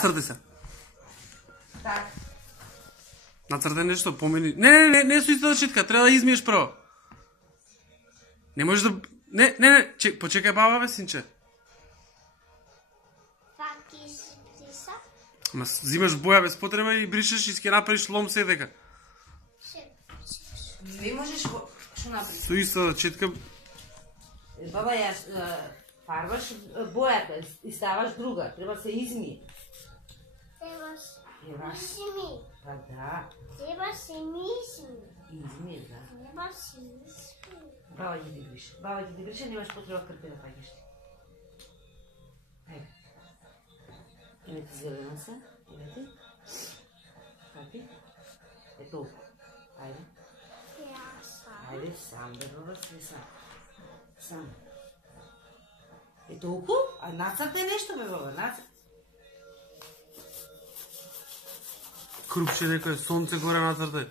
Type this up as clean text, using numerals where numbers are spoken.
Црти се. Так. Нацртай нешто, помени. Не со истата читка, треба да измиеш прво. Не можеш да... Не, почекај баба, бе, синче. Ма зимаш боја без потреба и бришеш и ќе направиш лом се дека. Не можеш што направиш? Со истата читка... Баба, ја фарбаш бојата и ставаш друга, треба се измие. Треба се изми. Па да. Треба се изми. Измие, да. Треба се изми. Баба ќе ти брише. Баба ќе ти брише, немаш потреба крпе да паѓаш. Ајде. Имате зелена са, имате. Капи. Е толку. Ајде. Ајде, сам да баба све сам. Сам. Е толку? А нацрте нешто, бе, баба, нацрте. Крупче некој сонце горе нацртай.